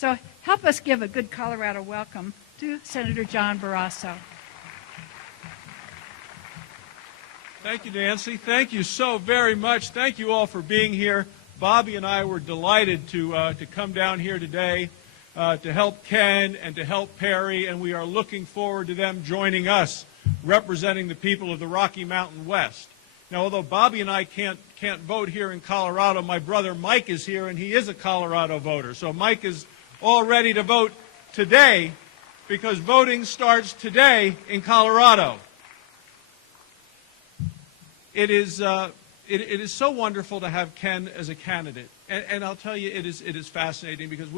So help us give a good Colorado welcome to Senator John Barrasso. Thank you, Nancy. Thank you so very much. Thank you all for being here. Bobby and I were delighted to come down here today to help Ken and to help Perry, and we are looking forward to them joining us, representing the people of the Rocky Mountain West. Now, although Bobby and I can't vote here in Colorado, my brother Mike is here, and he is a Colorado voter. So Mike is all ready to vote today, because voting starts today in Colorado. It is so wonderful to have Ken as a candidate, and I'll tell you, it is fascinating, because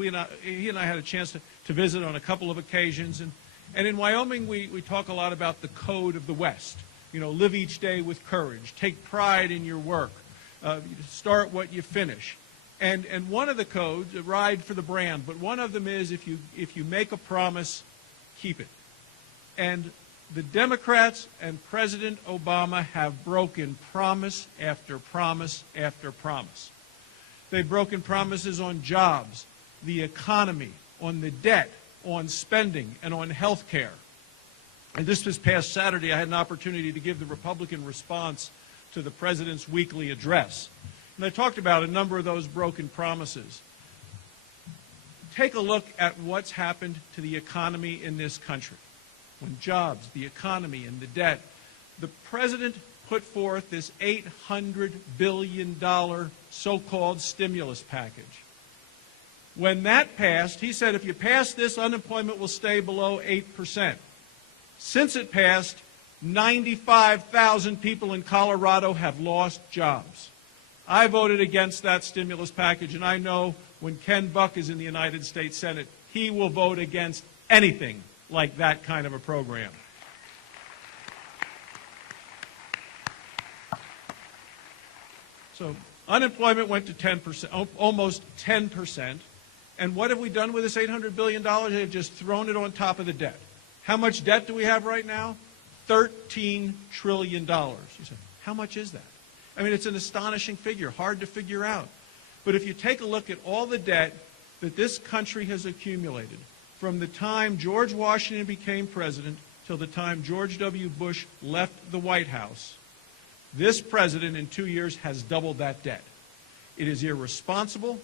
he and I had a chance to visit on a couple of occasions, and in Wyoming we talk a lot about the code of the West. You know, live each day with courage, take pride in your work, start what you finish, and one of the codes, ride for the brand, but one of them is if you make a promise, keep it. And the Democrats and President Obama have broken promise after promise after promise. They've broken promises on jobs, the economy, on the debt, on spending, and on health care. And this past Saturday, I had an opportunity to give the Republican response to the President's weekly address. And I talked about a number of those broken promises. Take a look at what's happened to the economy in this country. On jobs, the economy, and the debt. The President put forth this $800 billion so-called stimulus package. When that passed, he said, if you pass this, unemployment will stay below 8%. Since it passed, 95,000 people in Colorado have lost jobs. I voted against that stimulus package, and I know when Ken Buck is in the United States Senate, he will vote against anything like that kind of a program. So unemployment went to 10%, almost 10%. And what have we done with this $800 billion? They've just thrown it on top of the debt. How much debt do we have right now? $13 trillion. You say, how much is that? I mean, it's an astonishing figure, hard to figure out. But if you take a look at all the debt that this country has accumulated, from the time George Washington became president till the time George W. Bush left the White House, this president in 2 years has doubled that debt. It is irresponsible,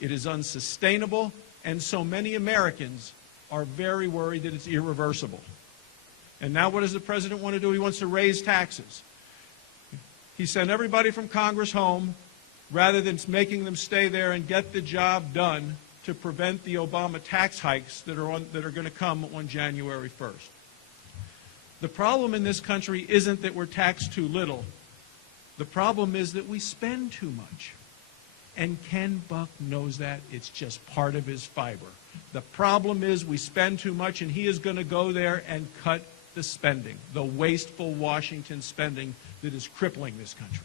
it is unsustainable, and so many Americans are very worried that it's irreversible. And now what does the president want to do? He wants to raise taxes. He sent everybody from Congress home rather than making them stay there and get the job done to prevent the Obama tax hikes that are going to come on January 1st. The problem in this country isn't that we're taxed too little. The problem is that we spend too much. And Ken Buck knows that. It's just part of his fiber. The problem is we spend too much, and he is going to go there and cut the spending, the wasteful Washington spending that is crippling this country.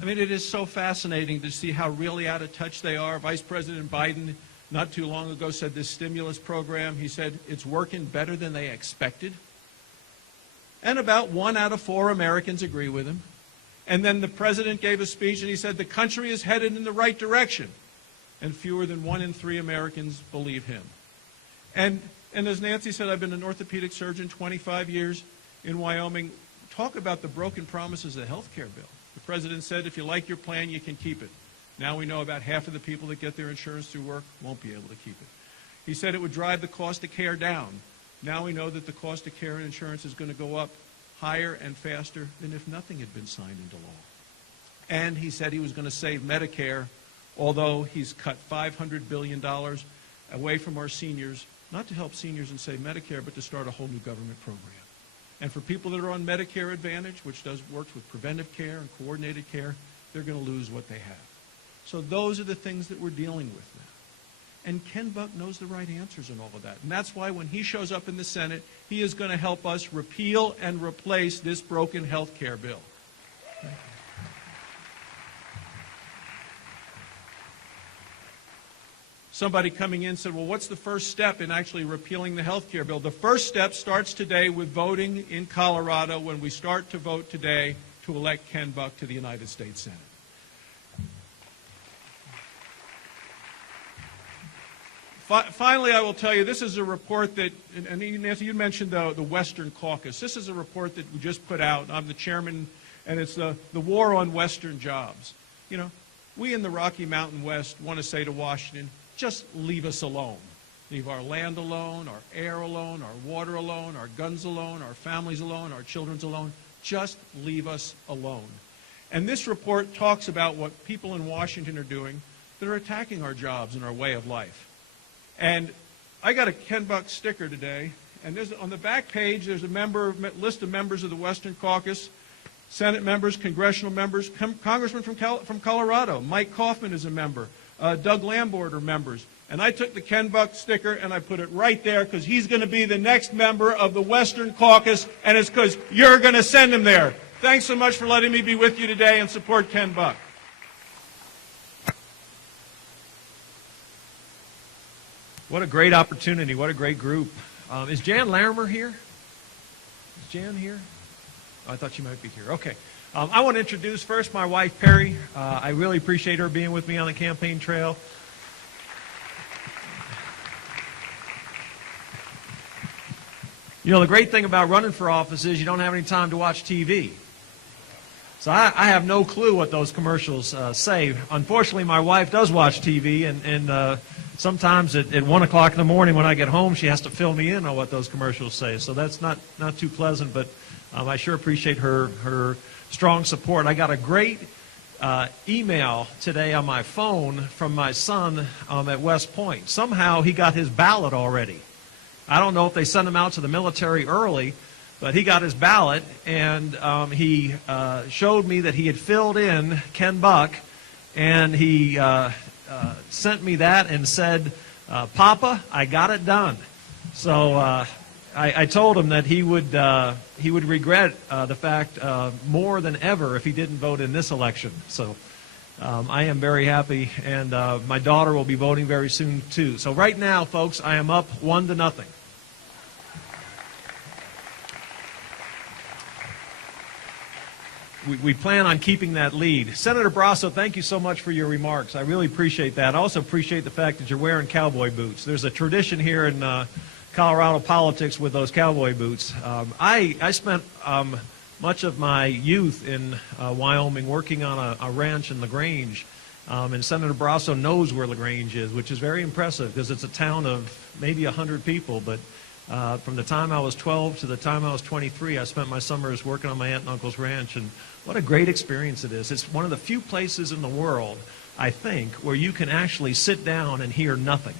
I mean, it is so fascinating to see how really out of touch they are. Vice President Biden, not too long ago, said this stimulus program, he said, it's working better than they expected. And about 1 out of 4 Americans agree with him. And then the president gave a speech and he said the country is headed in the right direction. And fewer than 1 in 3 Americans believe him. And as Nancy said, I've been an orthopedic surgeon 25 years in Wyoming. Talk about the broken promises of the health care bill. The president said, if you like your plan, you can keep it. Now we know about half of the people that get their insurance through work won't be able to keep it. He said it would drive the cost of care down. Now we know that the cost of care and insurance is going to go up higher and faster than if nothing had been signed into law. And he said he was going to save Medicare, although he's cut $500 billion away from our seniors, not to help seniors and save Medicare, but to start a whole new government program. And for people that are on Medicare Advantage, which works with preventive care and coordinated care, they're going to lose what they have. So those are the things that we're dealing with now. And Ken Buck knows the right answers in all of that. And that's why when he shows up in the Senate, he is going to help us repeal and replace this broken health care bill. somebody coming in said, well, what's the first step in actually repealing the health care bill? The first step starts today with voting in Colorado when we start to vote today to elect Ken Buck to the United States Senate. Finally, I will tell you, this is a report that, and Nancy, you mentioned the Western Caucus. This is a report that we just put out. I'm the chairman, and it's the war on Western jobs. You know, we in the Rocky Mountain West want to say to Washington, just leave us alone. Leave our land alone, our air alone, our water alone, our guns alone, our families alone, our children's alone. Just leave us alone. And this report talks about what people in Washington are doing that are attacking our jobs and our way of life. And I got a Ken Buck sticker today, and on the back page there's a list of members of the Western Caucus, Senate members, congressional members, congressmen from Colorado. Mike Kaufman is a member. Doug Lamborn are members. And I took the Ken Buck sticker and I put it right there because he's going to be the next member of the Western Caucus, and it's because you're going to send him there. Thanks so much for letting me be with you today and support Ken Buck. What a great opportunity. What a great group. Is Jan Larimer here? Is Jan here? Oh, I thought she might be here. Okay. I want to introduce first my wife, Perry. I really appreciate her being with me on the campaign trail. You know, the great thing about running for office is you don't have any time to watch TV. So I have no clue what those commercials say. Unfortunately, my wife does watch TV, and sometimes at 1 o'clock in the morning when I get home, she has to fill me in on what those commercials say. So that's not too pleasant, but I sure appreciate her strong support. I got a great email today on my phone from my son at West Point. Somehow he got his ballot already. I don't know if they sent him out to the military early, but he got his ballot, and he showed me that he had filled in Ken Buck, and he sent me that and said, Papa, I got it done. So I told him that he would regret the fact more than ever if he didn't vote in this election. So I am very happy, and my daughter will be voting very soon too. So right now, folks, I am up 1-0. We plan on keeping that lead. Senator Barrasso, thank you so much for your remarks. I really appreciate that. I also appreciate the fact that you're wearing cowboy boots. There's a tradition here in Colorado politics with those cowboy boots. I spent much of my youth in Wyoming working on a ranch in LaGrange, and Senator Barrasso knows where LaGrange is, which is very impressive because it's a town of maybe 100 people, but from the time I was 12 to the time I was 23, I spent my summers working on my aunt and uncle's ranch, and what a great experience it is. It's one of the few places in the world, I think, where you can actually sit down and hear nothing.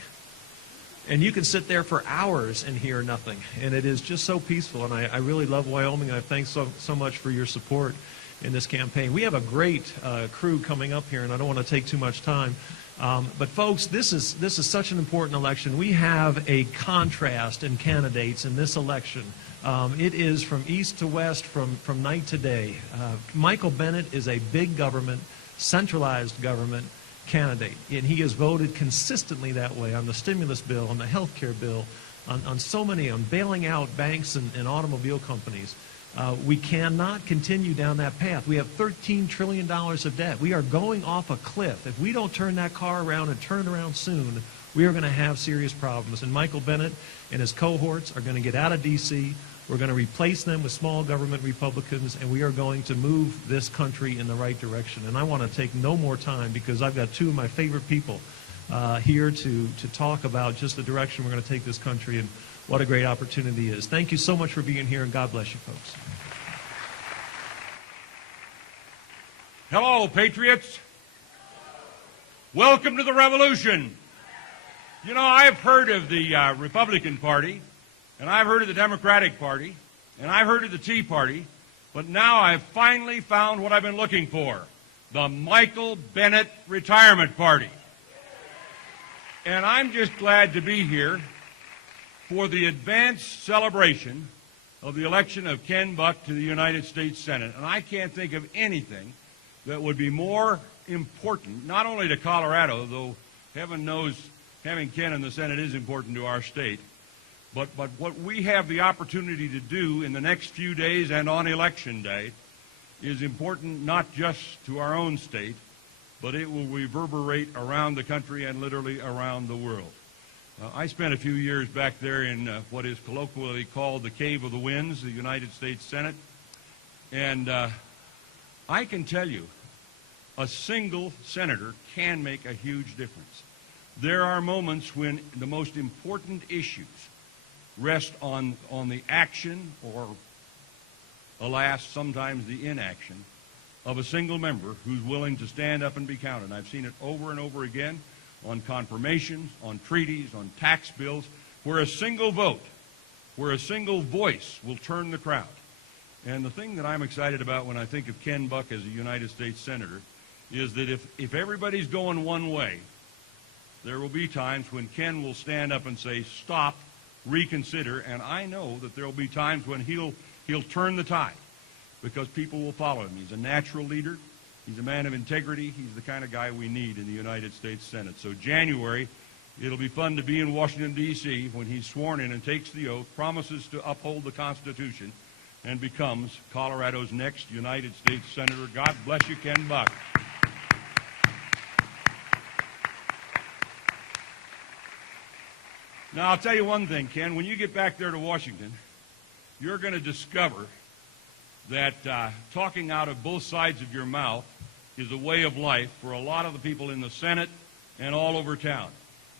And you can sit there for hours and hear nothing. And it is just so peaceful, and I really love Wyoming. I thank so much for your support in this campaign. We have a great crew coming up here, and I don't want to take too much time. But folks, this is such an important election. We have a contrast in candidates in this election. It is from east to west, from night to day. Michael Bennet is a big government, centralized government candidate, and he has voted consistently that way on the stimulus bill, on the health care bill, on so many, on bailing out banks and automobile companies. We cannot continue down that path. We have $13 trillion of debt. We are going off a cliff. If we don't turn that car around and turn it around soon, we are going to have serious problems. And Michael Bennet and his cohorts are going to get out of D.C. We're going to replace them with small government Republicans, and we are going to move this country in the right direction. And I want to take no more time because I've got two of my favorite people here to talk about just the direction we're going to take this country and what a great opportunity it is. Thank you so much for being here, and God bless you, folks. Hello, patriots. Welcome to the revolution. You know, I've heard of the Republican Party, and I've heard of the Democratic Party, and I've heard of the Tea Party, but now I've finally found what I've been looking for, the Michael Bennet Retirement Party. And I'm just glad to be here for the advanced celebration of the election of Ken Buck to the United States Senate. And I can't think of anything that would be more important, not only to Colorado, though heaven knows having Ken in the Senate is important to our state. But what we have the opportunity to do in the next few days and on Election Day is important not just to our own state, but it will reverberate around the country and literally around the world. I spent a few years back there in what is colloquially called the Cave of the Winds, the United States Senate, and I can tell you a single senator can make a huge difference. There are moments when the most important issues rest on the action or, alas, sometimes the inaction of a single member who's willing to stand up and be counted. And I've seen it over and over again on confirmations, on treaties, on tax bills, where a single vote, where a single voice will turn the crowd. And the thing that I'm excited about when I think of Ken Buck as a United States Senator is that if everybody's going one way, there will be times when Ken will stand up and say, stop, reconsider, and I know that there will be times when he'll turn the tide because people will follow him. He's a natural leader. He's a man of integrity. He's the kind of guy we need in the United States Senate. So January, it'll be fun to be in Washington, D.C. when he's sworn in and takes the oath, promises to uphold the Constitution, and becomes Colorado's next United States Senator. God bless you, Ken Buck. Now, I'll tell you one thing, Ken. When you get back there to Washington, you're going to discover that talking out of both sides of your mouth is a way of life for a lot of the people in the Senate and all over town.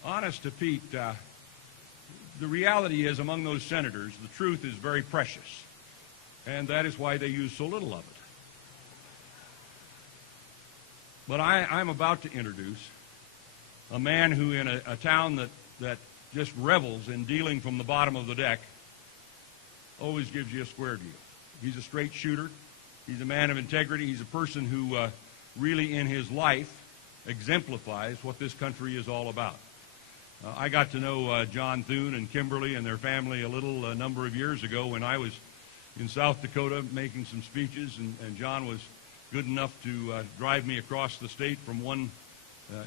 Honest to Pete, the reality is among those senators, the truth is very precious, and that is why they use so little of it. But I'm about to introduce a man who in a town that just revels in dealing from the bottom of the deck always gives you a square deal. He's a straight shooter. He's a man of integrity. He's a person who really in his life exemplifies what this country is all about. I got to know John Thune and Kimberly and their family a little number of years ago when I was in South Dakota making some speeches, and John was good enough to drive me across the state from one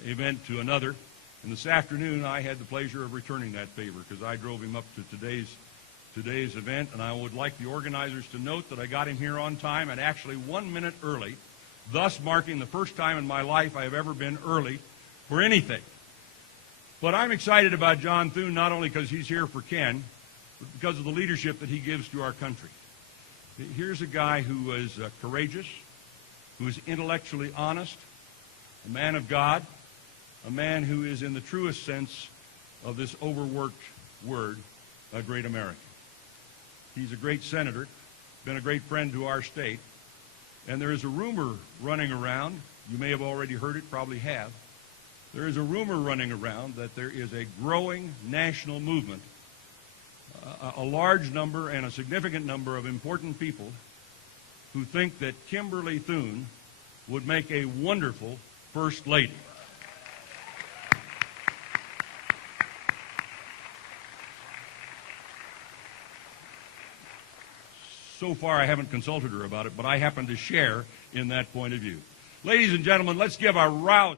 event to another. And this afternoon, I had the pleasure of returning that favor because I drove him up to today's event, and I would like the organizers to note that I got him here on time and actually 1 minute early, thus marking the first time in my life I have ever been early for anything. But I'm excited about John Thune not only because he's here for Ken, but because of the leadership that he gives to our country. Here's a guy who is courageous, who is intellectually honest, a man of God, a man who is in the truest sense of this overworked word, a great American. He's a great senator, been a great friend to our state, and there is a rumor running around, you may have already heard it, probably have, there is a rumor running around that there is a growing national movement, a large number and a significant number of important people who think that Kimberly Thune would make a wonderful First Lady. So far, I haven't consulted her about it, but I happen to share in that point of view. Ladies and gentlemen, let's give a rousing